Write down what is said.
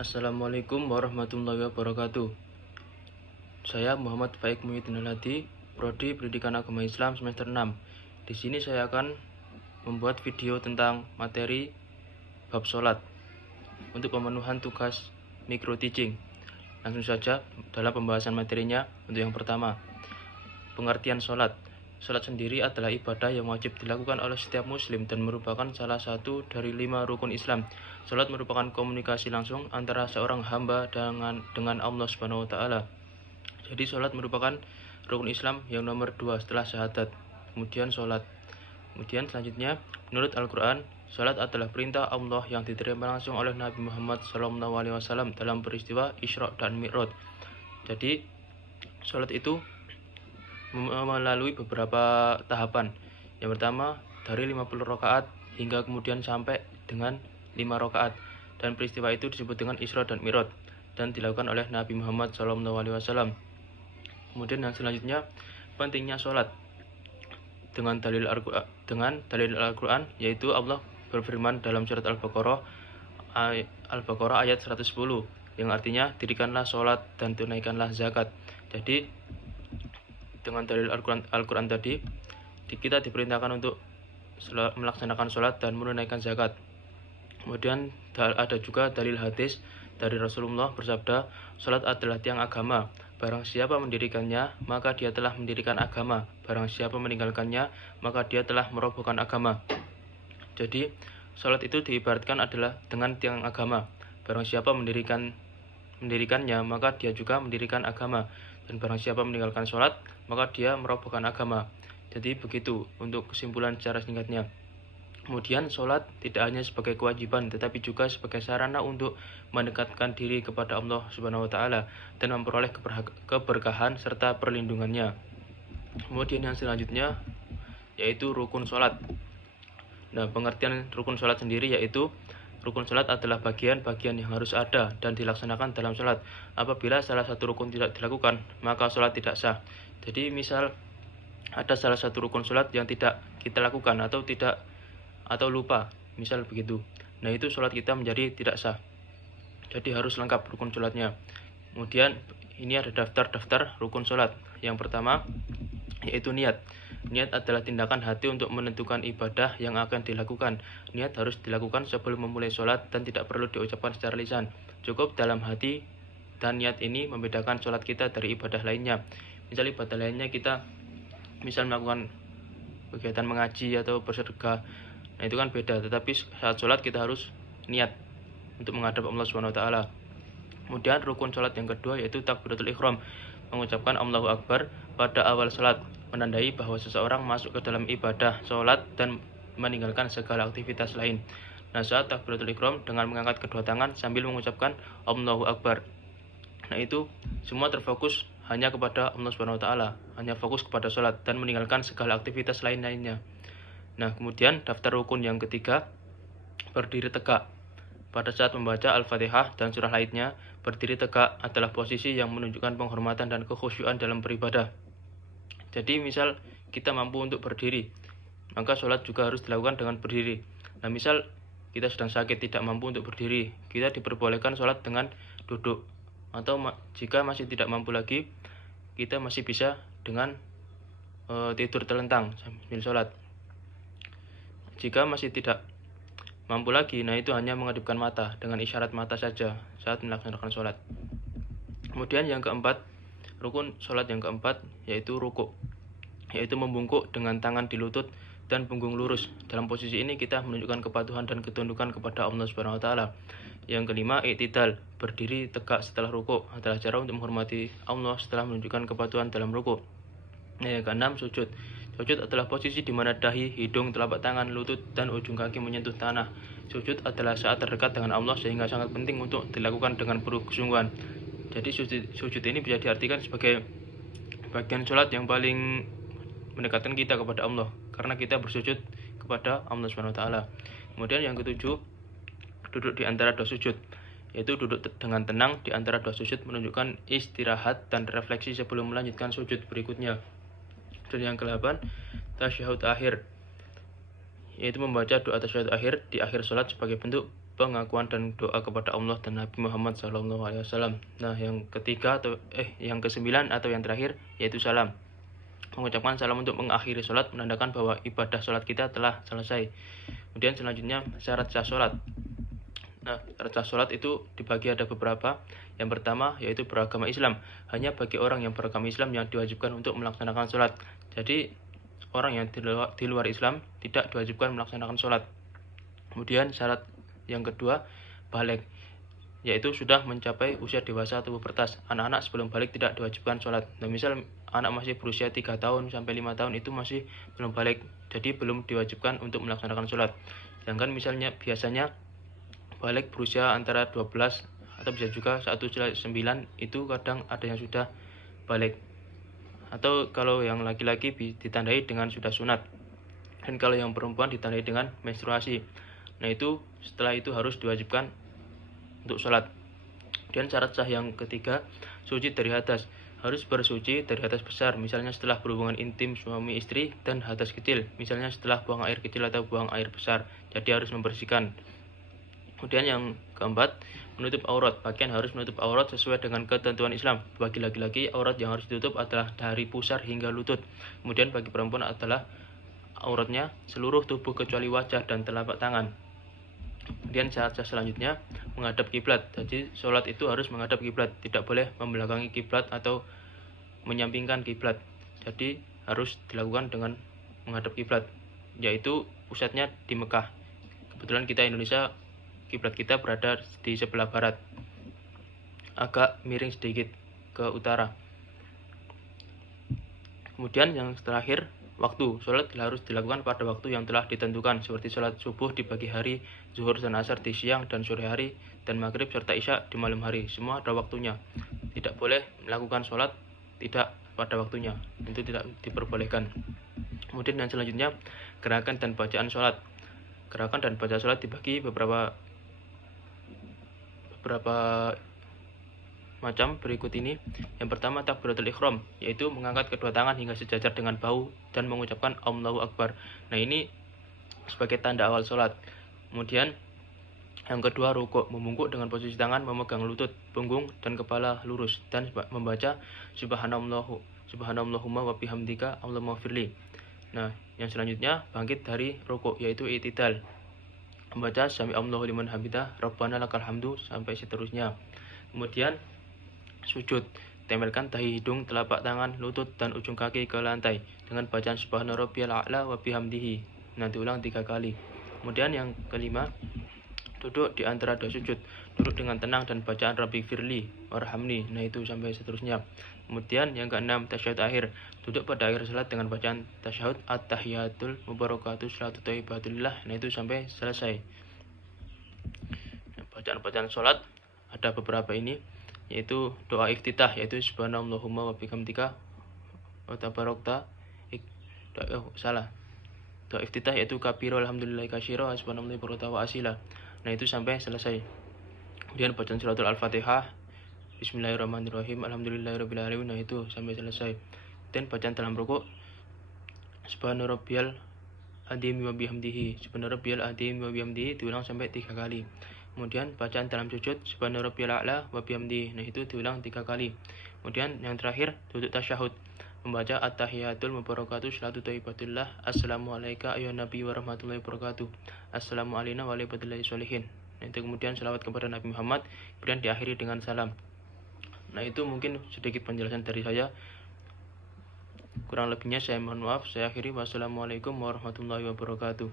Assalamualaikum warahmatullahi wabarakatuh. Saya Muhammad Faik Muhyiddin Alhadi, Prodi Pendidikan Agama Islam semester 6. Di sini saya akan membuat video tentang materi bab sholat untuk pemenuhan tugas micro teaching. Langsung saja dalam pembahasan materinya. Untuk yang pertama, pengertian sholat. Sholat sendiri adalah ibadah yang wajib dilakukan oleh setiap muslim dan merupakan salah satu dari 5 rukun Islam. Sholat merupakan komunikasi langsung antara seorang hamba dengan Allah Subhanahu wa Ta'ala. Jadi sholat merupakan rukun Islam yang nomor 2 setelah syahadat. Kemudian sholat. Kemudian selanjutnya, menurut Al-Quran, sholat adalah perintah Allah yang diterima langsung oleh Nabi Muhammad SAW dalam peristiwa Isra dan Mi'raj. Jadi sholat itu melalui beberapa tahapan. Yang pertama, dari 50 rakaat hingga kemudian sampai dengan 5 rakaat. Dan peristiwa itu disebut dengan Isra dan Mi'raj dan dilakukan oleh Nabi Muhammad SAW. Kemudian yang selanjutnya, pentingnya sholat dengan dalil Al-Quran, yaitu Allah berfirman dalam surat Al-Baqarah ayat 110, yang artinya dirikanlah sholat dan tunaikanlah zakat. Jadi dengan dalil Al-Quran tadi, kita diperintahkan untuk melaksanakan sholat dan menunaikan zakat. Kemudian ada juga dalil hadis dari Rasulullah bersabda, sholat adalah tiang agama. Barang siapa mendirikannya, maka dia telah mendirikan agama. Barang siapa meninggalkannya, maka dia telah merobohkan agama. Jadi sholat itu diibaratkan adalah dengan tiang agama. Barang siapa mendirikannya, maka dia juga mendirikan agama. Dan barang siapa meninggalkan sholat, maka dia merobohkan agama. Jadi begitu untuk kesimpulan secara singkatnya. Kemudian sholat tidak hanya sebagai kewajiban, tetapi juga sebagai sarana untuk mendekatkan diri kepada Allah Subhanahu wa Ta'ala dan memperoleh keberkahan serta perlindungannya. Kemudian yang selanjutnya yaitu rukun sholat. Nah, pengertian rukun sholat sendiri yaitu rukun sholat adalah bagian-bagian yang harus ada dan dilaksanakan dalam sholat. Apabila salah satu rukun tidak dilakukan, maka sholat tidak sah. Jadi misal ada salah satu rukun sholat yang tidak kita lakukan atau lupa, misal begitu. Nah, itu sholat kita menjadi tidak sah. Jadi harus lengkap rukun sholatnya. Kemudian ini ada daftar rukun sholat. Yang pertama yaitu niat. Niat adalah tindakan hati untuk menentukan ibadah yang akan dilakukan. Niat harus dilakukan sebelum memulai sholat dan tidak perlu diucapkan secara lisan. Cukup dalam hati, dan niat ini membedakan sholat kita dari ibadah lainnya. Misal ibadah lainnya kita melakukan kegiatan mengaji atau bersedekah. Nah, itu kan beda. Tetapi saat sholat kita harus niat untuk menghadap Allah Subhanahu wa Ta'ala. Kemudian rukun sholat yang kedua yaitu takbiratul ihram. Mengucapkan Allahu Akbar pada awal sholat menandai bahwa seseorang masuk ke dalam ibadah sholat dan meninggalkan segala aktivitas lain. Nah, saat takbiratul ihram dengan mengangkat kedua tangan sambil mengucapkan Allahu Akbar. Nah, itu semua terfokus hanya kepada Allah Subhanahu wa Ta'ala, hanya fokus kepada sholat dan meninggalkan segala aktivitas lainnya. Nah, kemudian daftar rukun yang ketiga, berdiri tegak. Pada saat membaca Al-Fatihah dan surah lainnya, berdiri tegak adalah posisi yang menunjukkan penghormatan dan kekhusyuan dalam beribadah. Jadi misal kita mampu untuk berdiri, maka sholat juga harus dilakukan dengan berdiri. Nah, misal kita sedang sakit tidak mampu untuk berdiri, kita diperbolehkan sholat dengan duduk. Atau jika masih tidak mampu lagi, kita masih bisa dengan tidur telentang sambil sholat. Jika masih tidak mampu lagi, nah itu hanya mengedipkan mata dengan isyarat mata saja saat melaksanakan sholat. Kemudian yang keempat, rukun sholat yang keempat yaitu rukuk, yaitu membungkuk dengan tangan di lutut dan punggung lurus. Dalam posisi ini kita menunjukkan kepatuhan dan ketundukan kepada Allah Subhanahu wa Ta'ala. Yang kelima, i'tidal, berdiri tegak setelah rukuk adalah cara untuk menghormati Allah setelah menunjukkan kepatuhan dalam rukuk. Yang keenam, sujud. Sujud adalah posisi di mana dahi, hidung, telapak tangan, lutut, dan ujung kaki menyentuh tanah. Sujud adalah saat terdekat dengan Allah sehingga sangat penting untuk dilakukan dengan penuh kesungguhan. Jadi sujud ini bisa diartikan sebagai bagian sholat yang paling mendekatkan kita kepada Allah, karena kita bersujud kepada Allah Subhanahu wa Ta'ala. Kemudian yang ketujuh, duduk di antara dua sujud, yaitu duduk dengan tenang di antara dua sujud menunjukkan istirahat dan refleksi sebelum melanjutkan sujud berikutnya. Dan yang ke-8, tasyahud akhir, yaitu membaca doa tasyahud akhir di akhir sholat sebagai bentuk pengakuan dan doa kepada Allah dan Nabi Muhammad SAW. Nah, yang ketiga yang kesembilan atau yang terakhir yaitu salam. Mengucapkan salam untuk mengakhiri sholat menandakan bahwa ibadah sholat kita telah selesai. Kemudian selanjutnya syarat sah sholat. Nah, syarat sah sholat itu dibagi ada beberapa. Yang pertama yaitu beragama Islam. Hanya bagi orang yang beragama Islam yang diwajibkan untuk melaksanakan sholat. Jadi orang yang di luar Islam tidak diwajibkan melaksanakan sholat. Kemudian syarat yang kedua balik, yaitu sudah mencapai usia dewasa atau pubertas. Anak-anak sebelum balik tidak diwajibkan sholat. Nah, misal anak masih berusia 3 tahun sampai 5 tahun itu masih belum balik, jadi belum diwajibkan untuk melaksanakan sholat. Sedangkan misalnya biasanya balik berusia antara 12 atau bisa juga 1-9 itu kadang ada yang sudah balik. Atau kalau yang laki-laki ditandai dengan sudah sunat. Dan kalau yang perempuan ditandai dengan menstruasi. Nah, itu setelah itu harus diwajibkan untuk sholat. Kemudian syarat sah yang ketiga, suci dari hadas. Harus bersuci dari hadas besar, misalnya setelah berhubungan intim suami istri, dan hadas kecil, misalnya setelah buang air kecil atau buang air besar. Jadi harus membersihkan. Kemudian yang keempat, menutup aurat. Pakaian harus menutup aurat sesuai dengan ketentuan Islam. Bagi laki-laki, aurat yang harus ditutup adalah dari pusar hingga lutut. Kemudian bagi perempuan adalah auratnya seluruh tubuh kecuali wajah dan telapak tangan. Kemudian syarat selanjutnya menghadap kiblat. Jadi sholat itu harus menghadap kiblat, tidak boleh membelakangi kiblat atau menyampingkan kiblat. Jadi harus dilakukan dengan menghadap kiblat, yaitu pusatnya di Mekah. Kebetulan kita Indonesia, kiblat kita berada di sebelah barat, agak miring sedikit ke utara. Kemudian yang terakhir, waktu. Sholat harus dilakukan pada waktu yang telah ditentukan, seperti sholat subuh di pagi hari, zuhur dan asar di siang dan sore hari, dan maghrib serta isya di malam hari. Semua ada waktunya. Tidak boleh melakukan sholat tidak pada waktunya. Itu tidak diperbolehkan. Kemudian yang selanjutnya, gerakan dan bacaan sholat. Gerakan dan bacaan sholat dibagi beberapa macam berikut ini. Yang pertama takbiratul ihram, yaitu mengangkat kedua tangan hingga sejajar dengan bahu dan mengucapkan Allahu Akbar. Nah, ini sebagai tanda awal sholat. Kemudian yang kedua rukuk, membungkuk dengan posisi tangan memegang lutut, punggung dan kepala lurus, dan membaca subhanallahumma wa bihamdika Allahumma firli. Nah, yang selanjutnya bangkit dari rukuk, yaitu i'tidal, membaca sami Allahu liman hamidah rabbana lakal hamdu sampai seterusnya. Kemudian sujud, tempelkan tahi hidung, telapak tangan, lutut, dan ujung kaki ke lantai dengan bacaan subhana rabbiyal a'la wa bihamdihi. Nah, diulang 3 kali. Kemudian yang kelima, duduk di antara dua sujud, duduk dengan tenang dan bacaan Rabbi firli warhamni. Nah, itu sampai seterusnya. Kemudian yang keenam, tasyahud akhir, duduk pada akhir salat dengan bacaan tasyahud at-tahiyatul mubarakatuh salatu thayyibatulillah. Nah, itu sampai selesai. Bacaan-bacaan salat ada beberapa ini, yaitu doa iftitah, yaitu subhanallahumma wa bihamdika wa tabarakta. Doa iftitah yaitu kabiro alhamdulillahi katsira subhanallahi bukratan wa asila. Nah, itu sampai selesai. Kemudian bacaan suratul al-fatihah, bismillahirrahmanirrahim, alhamdulillahirabbil alamin. Nah, itu sampai selesai. Dan bacaan dalam rukuk, subhana rabbiyal azim wa bihamdihi, subhana rabbiyal azim wa bihamdihi, diulang sampai 3 kali. Kemudian bacaan dalam sujud, subhana rabbiyal a'la wa bihamdihi. Nah, itu diulang 3 kali. Kemudian yang terakhir, duduk tasyahud, membaca at-tahiyatul mubarakatuh salatu thayyibatulillah, assalamu alayka ayyuhan nabi wa rahmatullahi wabarakatuh, assalamu alayna wa ala ibadillahi sholihin. Nah, itu kemudian selawat kepada Nabi Muhammad, kemudian diakhiri dengan salam. Nah, itu mungkin sedikit penjelasan dari saya. Kurang lebihnya saya mohon maaf. Saya akhiri. Wassalamualaikum warahmatullahi wabarakatuh.